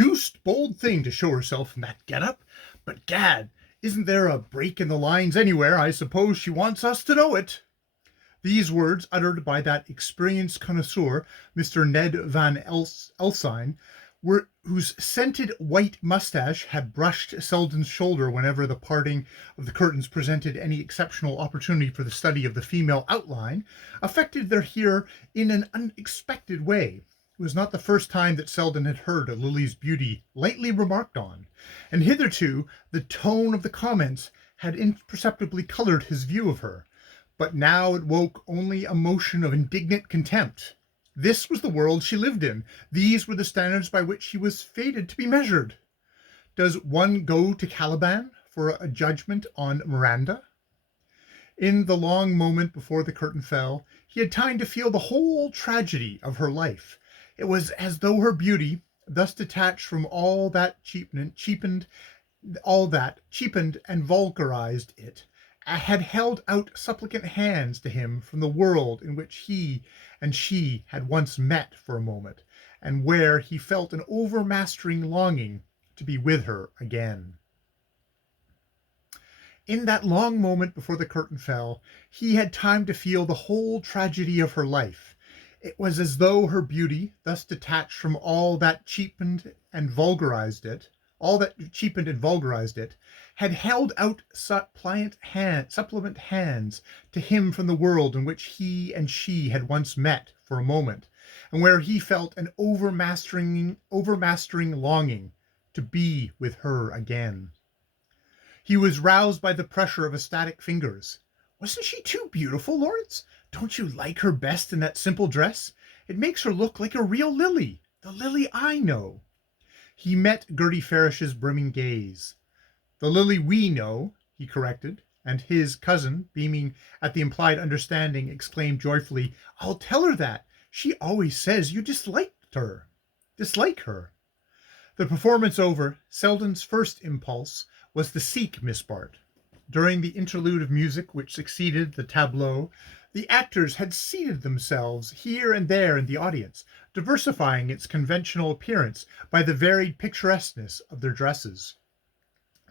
deuced bold thing to show herself in that get-up. But gad, isn't there a break in the lines anywhere? I suppose she wants us to know it." These words, uttered by that experienced connoisseur, Mr. Ned Van Elsine, whose scented white mustache had brushed Selden's shoulder whenever the parting of the curtains presented any exceptional opportunity for the study of the female outline, affected their hearer in an unexpected way. It was not the first time that Selden had heard Lily's beauty lightly remarked on, and hitherto the tone of the comments had imperceptibly colored his view of her. But now it woke only a motion of indignant contempt. This was the world she lived in. These were the standards by which she was fated to be measured. Does one go to Caliban for a judgment on Miranda? In the long moment before the curtain fell, he had time to feel the whole tragedy of her life. It was as though her beauty, thus detached from all that cheapened and vulgarized it, had held out supplicant hands to him from the world in which he and she had once met for a moment, and where he felt an overmastering longing to be with her again. In that long moment before the curtain fell, he had time to feel the whole tragedy of her life. It was as though her beauty, thus detached from all that cheapened and vulgarized it, had held out supplement hands to him from the world in which he and she had once met for a moment, and where he felt an overmastering longing to be with her again. He was roused by the pressure of ecstatic fingers. "Wasn't she too beautiful, Lawrence? Don't you like her best in that simple dress? It makes her look like a real lily, the Lily I know." He met Gertie Farish's brimming gaze. "The Lily we know," he corrected, and his cousin, beaming at the implied understanding, exclaimed joyfully, "I'll tell her that. She always says you dislike her." The performance over, Selden's first impulse was to seek Miss Bart. During the interlude of music which succeeded the tableau, the actors had seated themselves here and there in the audience, diversifying its conventional appearance by the varied picturesqueness of their dresses.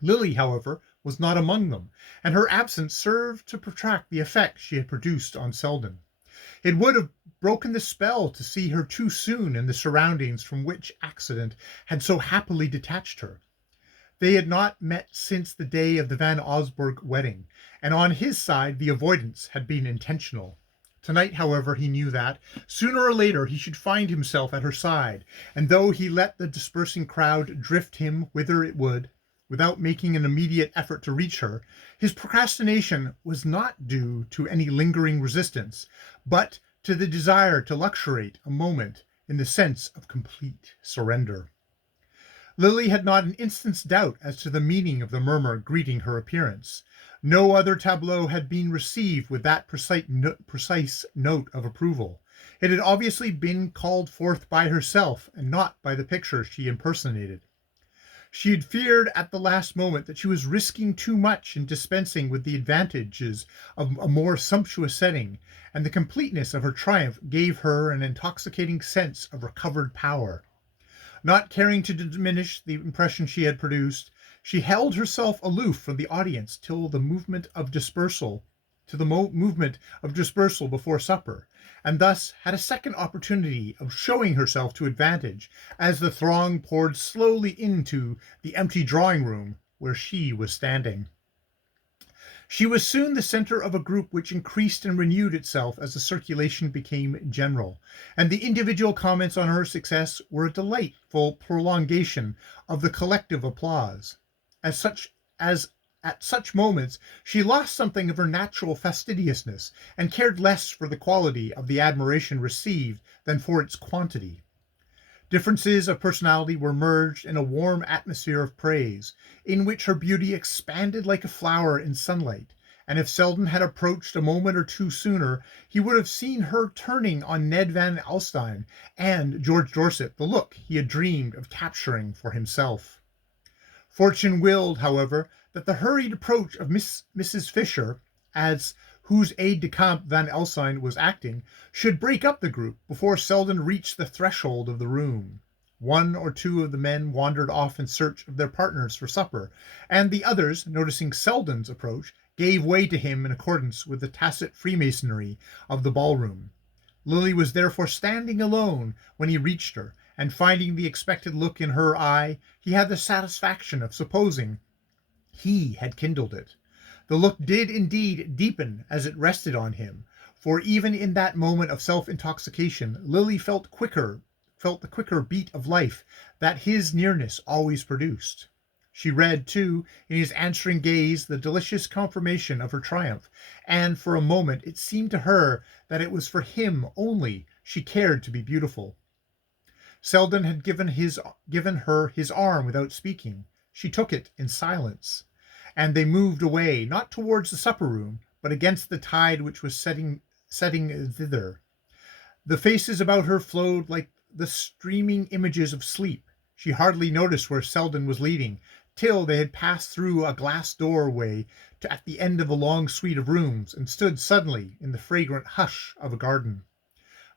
Lily, however, was not among them, and her absence served to protract the effect she had produced on Selden. It would have broken the spell to see her too soon in the surroundings from which accident had so happily detached her. They had not met since the day of the Van Osburgh wedding, and on his side the avoidance had been intentional. Tonight, however, he knew that, sooner or later, he should find himself at her side, and though he let the dispersing crowd drift him whither it would, without making an immediate effort to reach her, his procrastination was not due to any lingering resistance, but to the desire to luxuriate a moment in the sense of complete surrender. Lily had not an instant's doubt as to the meaning of the murmur greeting her appearance. No other tableau had been received with that precise note of approval. It had obviously been called forth by herself, and not by the picture she impersonated. She had feared at the last moment that she was risking too much in dispensing with the advantages of a more sumptuous setting, and the completeness of her triumph gave her an intoxicating sense of recovered power. Not caring to diminish the impression she had produced, she held herself aloof from the audience till the movement of dispersal before supper, and thus had a second opportunity of showing herself to advantage as the throng poured slowly into the empty drawing-room where she was standing. She was soon the center of a group which increased and renewed itself as the circulation became general, and the individual comments on her success were a delightful prolongation of the collective applause. At such moments, she lost something of her natural fastidiousness, and cared less for the quality of the admiration received than for its quantity. Differences of personality were merged in a warm atmosphere of praise, in which her beauty expanded like a flower in sunlight, and if Selden had approached a moment or two sooner, he would have seen her turning on Ned Van Alstyne and George Dorset the look he had dreamed of capturing for himself. Fortune willed, however, that the hurried approach of Mrs. Fisher, as whose aide-de-camp Van Alstyne was acting, should break up the group before Selden reached the threshold of the room. One or two of the men wandered off in search of their partners for supper, and the others, noticing Selden's approach, gave way to him in accordance with the tacit freemasonry of the ballroom. Lily was therefore standing alone when he reached her, and finding the expected look in her eye, he had the satisfaction of supposing he had kindled it. The look did indeed deepen as it rested on him, for even in that moment of self-intoxication Lily felt the quicker beat of life that his nearness always produced. She read, too, in his answering gaze the delicious confirmation of her triumph, and for a moment it seemed to her that it was for him only she cared to be beautiful. Selden had given her his arm without speaking. She took it in silence, and they moved away, not towards the supper room, but against the tide which was setting thither. The faces about her flowed like the streaming images of sleep. She hardly noticed where Selden was leading, till they had passed through a glass doorway at the end of a long suite of rooms, and stood suddenly in the fragrant hush of a garden.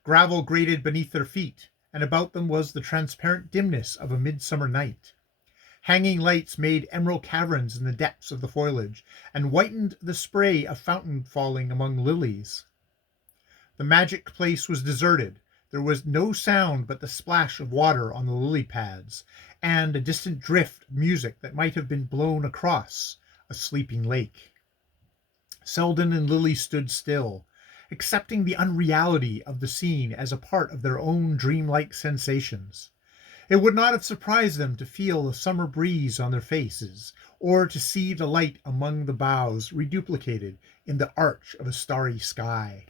Gravel grated beneath their feet, and about them was the transparent dimness of a midsummer night. Hanging lights made emerald caverns in the depths of the foliage, and whitened the spray of fountain falling among lilies. The magic place was deserted. There was no sound but the splash of water on the lily pads, and a distant drift of music that might have been blown across a sleeping lake. Selden and Lily stood still, accepting the unreality of the scene as a part of their own dreamlike sensations. It would not have surprised them to feel the summer breeze on their faces, or to see the light among the boughs reduplicated in the arch of a starry sky.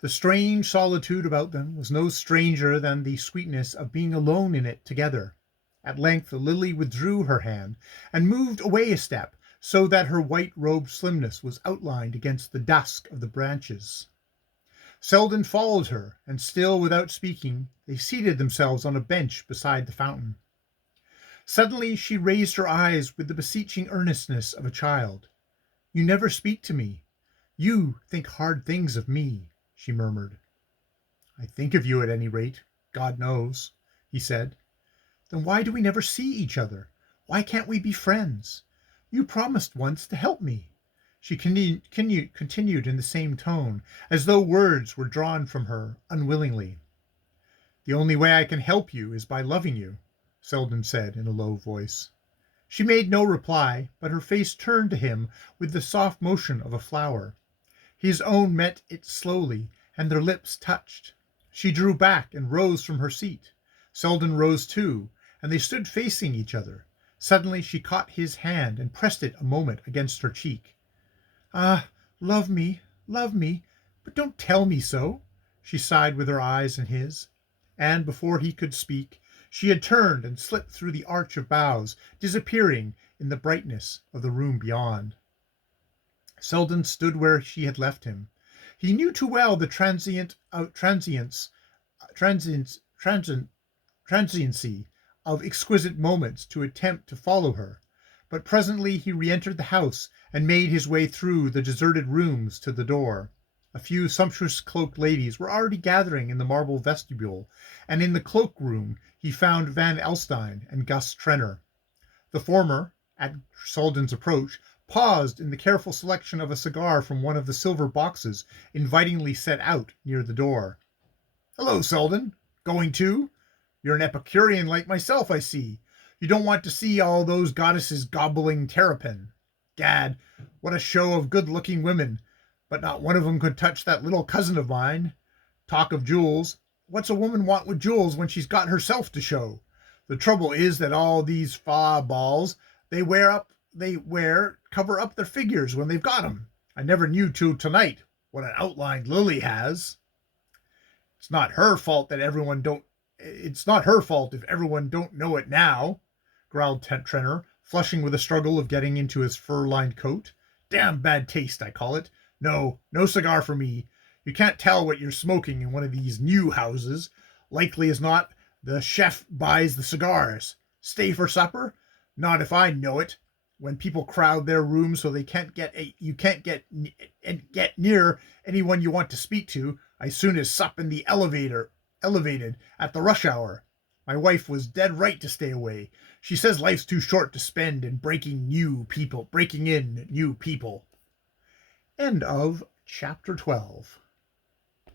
The strange solitude about them was no stranger than the sweetness of being alone in it together. At length Lily withdrew her hand, and moved away a step, so that her white-robed slimness was outlined against the dusk of the branches. Selden followed her, and still without speaking, they seated themselves on a bench beside the fountain. Suddenly she raised her eyes with the beseeching earnestness of a child. "You never speak to me. You think hard things of me," she murmured. "I think of you at any rate, God knows," he said. "Then why do we never see each other? Why can't we be friends? You promised once to help me." She continued in the same tone, as though words were drawn from her unwillingly. "The only way I can help you is by loving you," Selden said in a low voice. She made no reply, but her face turned to him with the soft motion of a flower. His own met it slowly, and their lips touched. She drew back and rose from her seat. Selden rose too, and they stood facing each other. Suddenly she caught his hand and pressed it a moment against her cheek. "Ah, love me, but don't tell me so," she sighed with her eyes in his. And before he could speak, she had turned and slipped through the arch of boughs, disappearing in the brightness of the room beyond. Selden stood where she had left him. He knew too well the transiency of exquisite moments to attempt to follow her, but presently he re-entered the house and made his way through the deserted rooms to the door. A few sumptuous cloaked ladies were already gathering in the marble vestibule, and in the cloak-room he found Van Elstein and Gus Trenner. The former, at Selden's approach, paused in the careful selection of a cigar from one of the silver boxes invitingly set out near the door. "Hello, Selden. Going too? You're an Epicurean like myself, I see. You don't want to see all those goddesses gobbling terrapin. Gad, what a show of good-looking women, but not one of them could touch that little cousin of mine. Talk of jewels. What's a woman want with jewels when she's got herself to show? The trouble is that all these balls they wear cover up their figures when they've got 'em. I never knew till tonight what an outline Lily has." It's not her fault if everyone don't know it now," growled Trenner, flushing with the struggle of getting into his fur-lined coat. "Damn bad taste, I call it. No cigar for me. You can't tell what you're smoking in one of these new houses. Likely as not, the chef buys the cigars. Stay for supper? Not if I know it. When people crowd their rooms so you can't get near anyone you want to speak to, I soon as sup in the elevated at the rush hour. My wife was dead right to stay away. She says life's too short to spend in breaking in new people. End of chapter 12.